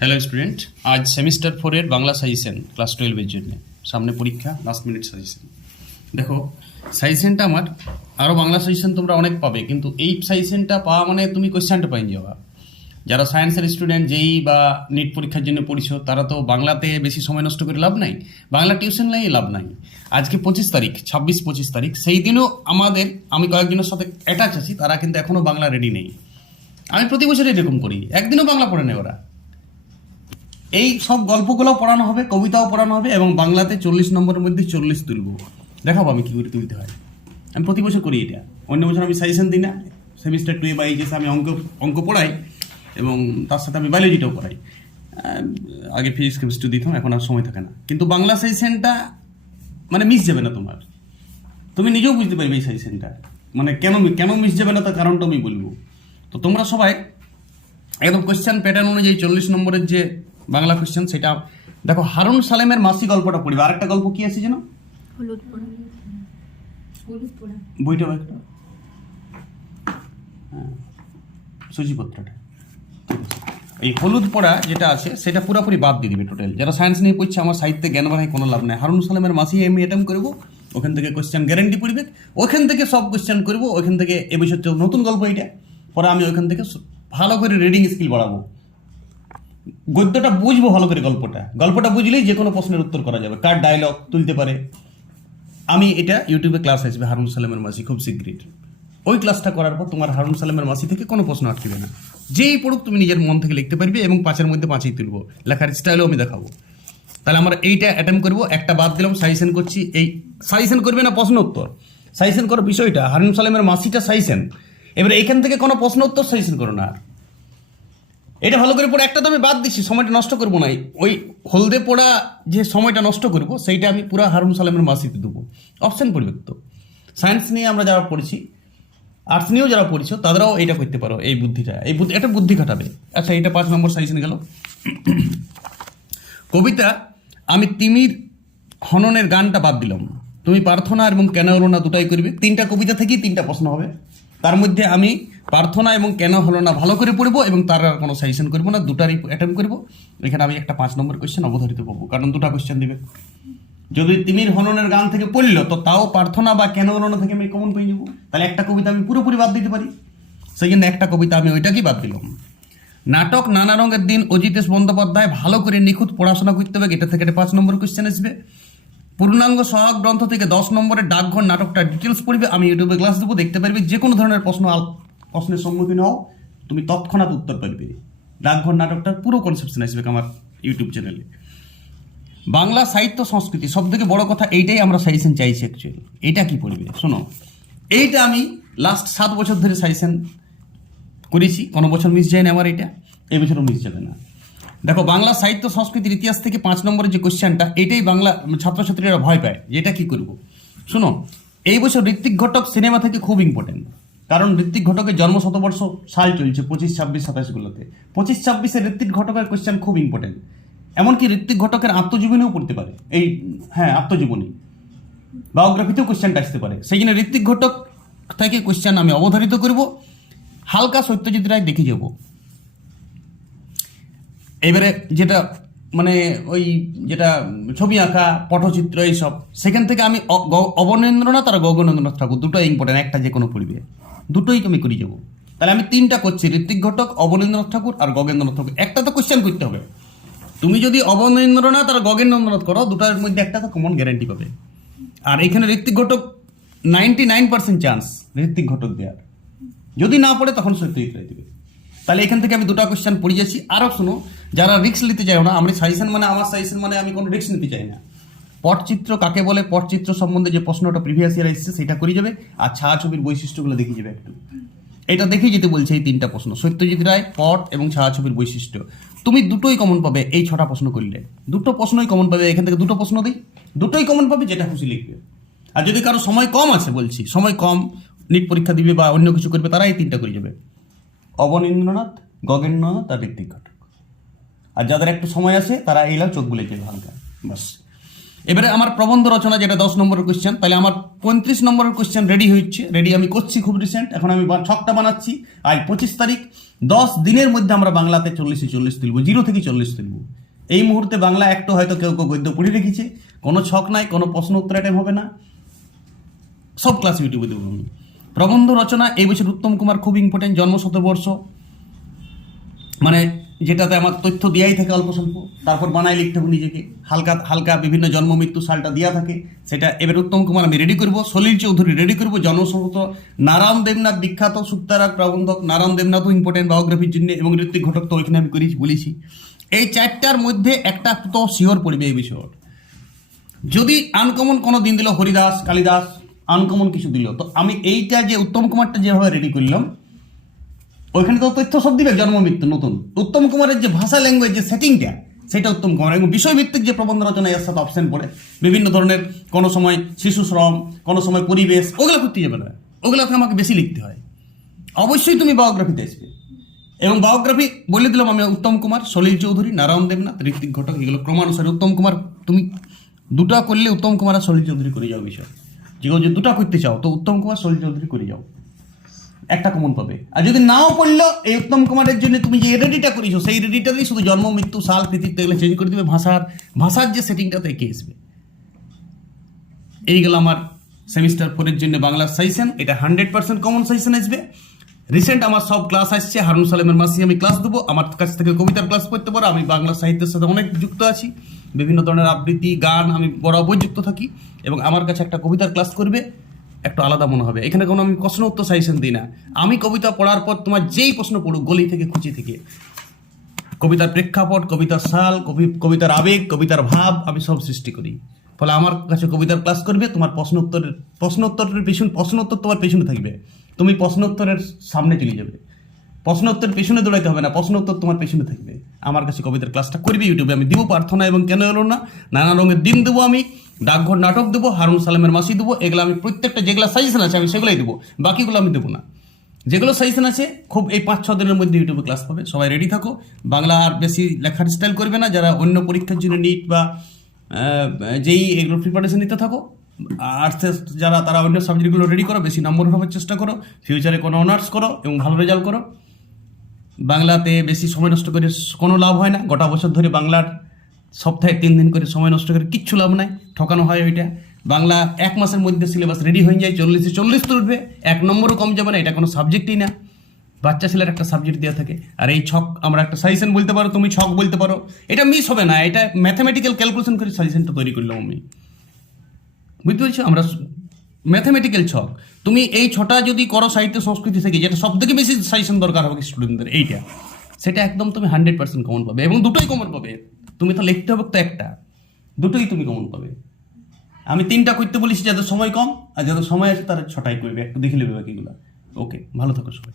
Hello student, আজ semester 4-এর Bangla suggestion class 12-এর জন্য। সামনে পরীক্ষা, লাস্ট মিনিট সাজেশন। দেখো, সাজেশনটা আমার আরও বাংলা সাজেশন তোমরা অনেক পাবে, কিন্তু এই সাজেশনটা পাওয়া মানে তুমি কোয়েশ্চেনটা পাই যাওয়া। যারা সায়েন্সের স্টুডেন্ট, যেই বা নিট পরীক্ষার জন্য পড়িছো, তারা তো বাংলাতে বেশি সময় নষ্ট করে লাভ নাই, বাংলা টিউশন নিয়ে লাভ নাই। আজকে 25 তারিখ, 26-25 তারিখ, সেই দিনও আমি কয়েকজনের সাথে অ্যাটাচ আছি, তারা কিন্তু এখনও বাংলা রেডি নেই। আমি প্রতি বছর এরকম করি, একদিনও বাংলা পড়ে নেই ওরা। এই সব গল্পগুলো পড়ানো হবে, কবিতাও পড়ানো হবে, এবং বাংলাতে 40 নম্বরের মধ্যে 40 তুলবো। দেখাবো আমি কী করে তুলতে হয়। আমি প্রতি বছর করি এটা। অন্য বছর আমি সাজেশন দিই না। সেমিস্টার 2 বা এইচএসে আমি অঙ্ক পড়াই, এবং তার সাথে আমি বায়োলজিটাও পড়াই। আগে ফিজিক্স কেমিস্ট্রি দিতাম, এখন আর সময় থাকে না। কিন্তু বাংলা সাজেশনটা মানে মিস যাবে না তোমার। তুমি নিজেও বুঝতে পারবে এই সাজেশনটা মানে কেন মিস যাবে না, তার কারণটা আমি বলবো। তো তোমরা সবাই একদম কোয়েশ্চেন প্যাটার্ন অনুযায়ী 40 নম্বরের যে বাংলা কোয়েশ্চেন, সেটা দেখো। হারুন সালেমের মাসি গল্পটা পড়বে। আরেকটা গল্প কি আছে যেন, বইটা একটা সূচিপত্রটা। এই হলুদ পড়া যেটা আছে সেটা পুরোপুরি বাদ দিয়ে দিবে টোটাল। যারা সায়েন্স নিয়ে পড়ছে, আমার সাহিত্যে জ্ঞান বাড়ায় কোনো লাভ নেই। হারুন সালেমের মাসি আমি অ্যাটেম্প করবো, ওখান থেকে কোয়েশ্চেন গ্যারেন্টি পড়বে, ওখান থেকে সব কোয়েশ্চেন করবো, ওখান থেকে এ বিষয় নতুন গল্প এটা পরে আমি ওখান থেকে ভালো করে রিডিং স্কিল বাড়াবো। গদ্যটা বুঝবো ভালো করে, গল্পটা বুঝলেই যে কোনো প্রশ্নের উত্তর করা যাবে, কার ডায়লগ তুলতে পারে। আমি এটা ইউটিউবে ক্লাস আসবে হারুন সালেমের মাসি, খুব শীঘ্রই। ওই ক্লাসটা করার পর তোমার হারুন সালেমের মাসি থেকে কোনো প্রশ্ন আটকেবে না। যেই পড়ুক তুমি নিজের মন থেকে লিখতে পারবে, এবং 5-এর মধ্যে 5ই তুলবো। লেখার স্টাইলও আমি দেখাবো। তাহলে আমরা এইটা অ্যাটেম্প করবো। একটা বাদ দিলাম, সাজেশন করছি। এই সাজেশন করবে না প্রশ্ন উত্তর, সাজেশন করার বিষয়টা হারুন সালেমের মাসিটা সাজেশন। এবারে এখান থেকে কোনো প্রশ্ন উত্তর সাজেশন করো না। এটা ভালো করে পড়ে, একটা তো আমি বাদ দিচ্ছি, সময়টা নষ্ট করবো না। ওই হলদে পড়া যে সময়টা নষ্ট করবো, সেইটা আমি পুরো হারুন সালেমের মাসিতে দেবো। অপশান পড়বে তো। সায়েন্স নিয়ে আমরা যারা পড়েছি, আর্টস নিয়েও যারা পড়েছো, তাদেরাও এইটা করতে পারো। এই বুদ্ধিটা, একটা বুদ্ধি খাটাবে। আচ্ছা, এটা 5 নম্বর সাজেশন গেল। কবিতা, আমি তিমির হননের গানটা বাদ দিলাম। তুমি প্রার্থনা এবং কেন হলো না দুটাই করবে। 3টা কবিতা থেকেই 3টা প্রশ্ন হবে। তার মধ্যে আমি প্রার্থনা এবং কেন হলো না ভালো করে পড়বো, এবং তার আর কোনো সাজেশন করবো না, দুটারই অ্যাটেম্প করবো। এখানে আমি একটা 5 নম্বর কোয়েশ্চেন অবধারিত পাবো, কারণ 2টা কোয়েশ্চেন দিবে। যদি তিমির হননের গান থেকে পড়লো, তো তাও প্রার্থনা বা কেন হলো না থেকে আমি কমন পেয়ে যাবো। তাহলে একটা কবিতা আমি পুরোপুরি বাদ দিতে পারি, সেই জন্য একটা কবিতা আমি ওইটাকেই বাদ দিলাম। নাটক নানা রঙের দিন, অজিতেশ বন্দ্যোপাধ্যায়, ভালো করে নিখুঁত পড়াশোনা করতে হবে। এটা থেকে 5 নম্বর কোয়েশ্চেন আসবে। পূর্ণাঙ্গ সহায়ক গ্রন্থ থেকে 10 নম্বরের ডাকঘর নাটকটা ডিটেলস পড়বে। আমি ইউটিউবে ক্লাস দেবো, দেখতে পারবে। যে কোনো ধরনের প্রশ্নের সম্মুখীন হও, তুমি তৎক্ষণাৎ উত্তর পারবে। ডাকঘর নাটকটার পুরো কনসেপশন আসবে আমার ইউটিউব চ্যানেলে। বাংলা সাহিত্য সংস্কৃতি, সব থেকে বড় কথা এইটাই আমরা সাজেশন চাইছি অ্যাকচুয়ালি। এইটা কি পড়বে শোনো, এইটা আমি লাস্ট 7 বছর ধরে সাজেশন করেছি, কোনো বছর মিস যায় না আমার। এটা এই বছরও মিস যাবে না। দেখো, বাংলা সাহিত্য সংস্কৃতির ইতিহাস থেকে 5 নম্বরের যে কোশ্চেনটা, এটাই বাংলা ছাত্রছাত্রীরা ভয় পায় যে এটা কি করব। শোনো, এই বছর ঋত্বিক ঘটক সিনেমা থেকে খুব ইম্পর্টেন্ট, কারণ ঋত্বিক ঘটকের জন্ম শতবর্ষ সাল চলছে 25, 26, 27গুলোতে। 25, 26-এ ঋত্বিক ঘটকের কোশ্চেন খুব ইম্পর্টেন্ট। এমনকি ঋত্বিক ঘটকের আত্মজীবনীও পড়তে পারে। আত্মজীবনী, বায়োগ্রাফিতেও কোশ্চেনটা আসতে পারে। সেই জন্য ঋত্বিক ঘটক থেকে কোশ্চেন আমি অবধারিত করব। হালকা সত্যজিৎ রায় দেখে যাব। এবারে যেটা যেটা ছবি আঁকা, পটচিত্র, এইসব, সেখান থেকে আমি অবনীন্দ্রনাথ আর গগনেন্দ্রনাথ ঠাকুর, দুটোই ইম্পর্টেন্ট। একটা যে কোনো পড়বে, দুটোই আমি করে যাবো। তাহলে আমি 3টা করছি, ঋত্বিক ঘটক, অবনীন্দ্রনাথ ঠাকুর আর গগনেন্দ্রনাথ ঠাকুর। একটা তো কোশ্চেন করতে হবে। তুমি যদি অবনীন্দ্রনাথ আর গগনেন্দ্রনাথ করো, দুটার মধ্যে একটা তো কমন গ্যারান্টি পাবে। আর এখানে ঋত্বিক ঘটক 99% চান্স ঋত্বিক ঘটক দেওয়ার। যদি না পড়ে তখন সত্যজিৎ রায় দেবে। তাহলে এখান থেকে আমি 2টা কোশ্চেন পড়ে যাচ্ছি। আরও শোনো, যারা রিস্ক নিতে চাই না, আমার সাজেশন মানে আমি কোনো রিস্ক নিতে চাই না। পটচিত্র কাকে বলে, পটচিত্র সম্বন্ধে যে প্রশ্নটা প্রিভিয়াস ইয়ার এসেছে সেটা করে যাবে, আর ছায়াছবির বৈশিষ্ট্যগুলো দেখে যাবে একটু। এটা দেখেই যেতে বলছে এই 3টা প্রশ্ন, সত্যজিৎ রায়, পট এবং ছায়াছবির বৈশিষ্ট্য। তুমি দুটোই কমন পাবে এই 6টা প্রশ্ন করলে। 2টো প্রশ্নই কমন পাবে। এখান থেকে 2টো প্রশ্ন দিই, দুটোই কমন পাবে, যেটা খুশি লিখবে। আর যদি কারো সময় কম আছে, বলছি সময় কম, নিট পরীক্ষা দিবে বা অন্য কিছু করবে, তারা এই 3টা করে যাবে, অবনীন্দ্রনাথ, গগনেন্দ্রনাথ আর ঋত্বিক ঘটক। আর যাদের একটু সময় আছে, তারা এইলাও চোখ বুলে যাবে হালকা, বাস। এবারে আমার প্রবন্ধ রচনা যেটা 10 নম্বরের কোশ্চেন, তাহলে আমার 35 নম্বরের কোশ্চেন রেডি হচ্ছে, রেডি আমি করছি খুব রিসেন্ট, এখন আমি ছকটা বানাচ্ছি। আজ 25 তারিখ, 10 দিনের মধ্যে আমরা বাংলাতে 40 তুলব, 0 থেকে 40 তুলব। এই মুহূর্তে বাংলা একটু হয়তো কেউ কেউ গদ্য পড়ে রেখেছে, কোনো ছক নাই, কোনো প্রশ্ন উত্তর অ্যাটেম্প হবে না, সব ক্লাস ইউটিউবে দেবো আমি। প্রবন্ধ রচনা এই বছর উত্তম কুমার খুব ইম্পর্টেন্ট, জন্ম শতবর্ষ, মানে যেটাতে আমার তথ্য দেওয়াই থাকে অল্প স্বল্প, তারপর বানায় লিখতে হবে নিজেকে, হালকা হালকা বিভিন্ন জন্ম মৃত্যু সালটা দেওয়া থাকে, সেটা এবার উত্তম কুমার আমি রেডি করবো, সলিল চৌধুরী রেডি করবো, জনসংহত নারায়ণ দেবনাথ বিখ্যাত সুক্তারাগ প্রবন্ধক, নারায়ণ দেবনাথও ইম্পর্টেন্ট বায়োগ্রাফির জন্য, এবং ঋত্বিক ঘটক তো ওইখানে আমি বলেছি। এই 4টার মধ্যে একটা তো শিওর পড়বে এই বিষয়। যদি আনকমন কোনো দিন দিল, হরিদাস কালিদাস আনকমন কিছু দিল, তো আমি এইটা যে উত্তম কুমারটা যেভাবে রেডি করলাম, ওইখানে তো তথ্য সব দিবে জন্ম মৃত্যু নতুন। উত্তম কুমারের যে ভাষা ল্যাঙ্গুয়েজ যে সেটিংটা, সেটা উত্তম কুমার, এবং বিষয়ভিত্তিক যে প্রবন্ধ রচনা এর সাথে অপশন পড়ে বিভিন্ন ধরনের, কোনো সময় শিশু শ্রম, কোনো সময় পরিবেশ, ওগুলো করতে যাবে না, ওগুলোকে আমাকে বেশি লিখতে হয়। অবশ্যই তুমি বায়োগ্রাফিতে আসবে, এবং বায়োগ্রাফি বলে দিলাম আমি উত্তম কুমার, সলিল চৌধুরী, নারায়ণ দেবনাথ, ঋত্বিক ঘটক, এগুলো ক্রমানুসারে। উত্তম কুমার তুমি দুটা করলে উত্তম কুমার আর সলিল চৌধুরী করে যাও বিষয়, যেগুলো যদি দুটা করতে চাও তো উত্তম কুমার সলিল চৌধুরী করে যাও, একটা কমন পাবে। আর যদি নাও পড়লো, এই উত্তম কুমারের জন্য তুমি যে রেডিটা করেছো, সেই রেডিটাতেই শুধু জন্ম মৃত্যু সাল কৃতিত্ব এগুলো চেঞ্জ করে দেবে, ভাষার যে সেটিংটাতে এঁকে আসবে। এইগুলো আমার সেমিস্টার 4-এর জন্য বাংলার সাজেশন, এটা 100% কমন সাজেশন আসবে। রিসেন্ট আমার সব ক্লাস আসছে, হারুন সালেমের মাসি আমি ক্লাস দেবো, আমার কাছ থেকে কবিতার ক্লাস করতে পারো। আমি বাংলা সাহিত্যের সাথে অনেক যুক্ত আছি, বিভিন্ন ধরনের আবৃত্তি গান আমি বরাবর যুক্ত থাকি, এবং আমার কাছে একটা কবিতার ক্লাস করবে একটু আলাদা মনে হবে। এখানে কোনো আমি প্রশ্ন উত্তর সাজেশন দিই না, আমি কবিতা পড়ার পর তোমার যেই প্রশ্ন পড়ুক গলি থেকে খুঁচি থেকে, কবিতার প্রেক্ষাপট, কবিতার সাল, কবিতার আবেগ, কবিতার ভাব আমি সব সৃষ্টি করি। ফলে আমার কাছে কবিতার ক্লাস করবে, তোমার প্রশ্ন উত্তরের প্রশ্ন উত্তর তোমার পেছনে থাকবে, তুমি প্রশ্ন উত্তরের সামনে চলে যাবে, প্রশ্ন উত্তর পেছনে দৌড়াইতে হবে না, প্রশ্ন উত্তর তোমার পেছনে থাকবে। আমার কাছে কবিতার ক্লাসটা করবে ইউটিউবে, আমি দিব প্রার্থনা এবং কেন এলো না, নানা রঙের দিন দেবো, আমি ডাকঘর নাটক দেবো, হারুন সালেমের মাসি দেবো, এগুলো আমি প্রত্যেকটা যেগুলো সাজেশন আছে আমি সেগুলোই দেবো, বাকিগুলো আমি দেবো না। যেগুলো সাজেশন আছে খুব এই 5-6 দিনের মধ্যে ইউটিউবে ক্লাস পাবে, সবাই রেডি থাকো। বাংলা আর বেশি লেখার স্টাইল করবে না, যারা অন্য পরীক্ষার জন্য নিট বা যেই এগুলো প্রিপারেশন নিতে থাকো। আর্টসের যারা, তারা অন্য সাবজেক্টগুলো রেডি করো, বেশি নম্বর হওয়ার চেষ্টা করো, ফিউচারে কোনো অনার্স করো এবং ভালো রেজাল্ট করো। বাংলাতে বেশি সময় নষ্ট করে কোনো লাভ হয় না, গোটা বছর ধরে বাংলার সপ্তাহে 3 দিন করে সময় নষ্ট করে কিচ্ছু লাভ নাই, ঠকানো হয় ওইটা। বাংলা 1 মাসের মধ্যে সিলেবাস রেডি হয়ে যায়, 40 তো উঠবে, 1 নম্বরও কম যাবে না, এটা কোনো সাবজেক্টই না, বাচ্চা ছেলের একটা সাবজেক্ট দেওয়া থাকে। আর এই ছক আমরা একটা সাজেশন বলতে পারো, তুমি ছক বলতে পারো, এটা মিস হবে না, এটা ম্যাথামেটিক্যাল ক্যালকুলেশন করে সাজেশনটা তৈরি করলাম আমি, বুঝতে পেরেছো? আমরা ম্যাথামেটিক্যাল ছক, তুমি এই 6টা যদি করো সাহিত্য সংস্কৃতি থেকে, যেটা সব থেকে বেশি সাজেশন দরকার হবে স্টুডেন্টদের, এইটা সেটা একদম তুমি 100% কমন পাবে, এবং দুটোই কমন পাবে। তুমি তো লিখতে হবে তো একটা, দুটোই তুমি কমন পাবে। আমি 3টা করতে বলেছি যাদের সময় কম, আর যাদের সময় আছে তারা 6টাই করবে, একটু দেখে নেবে বাকিগুলো। ওকে, ভালো থাকো সবাই।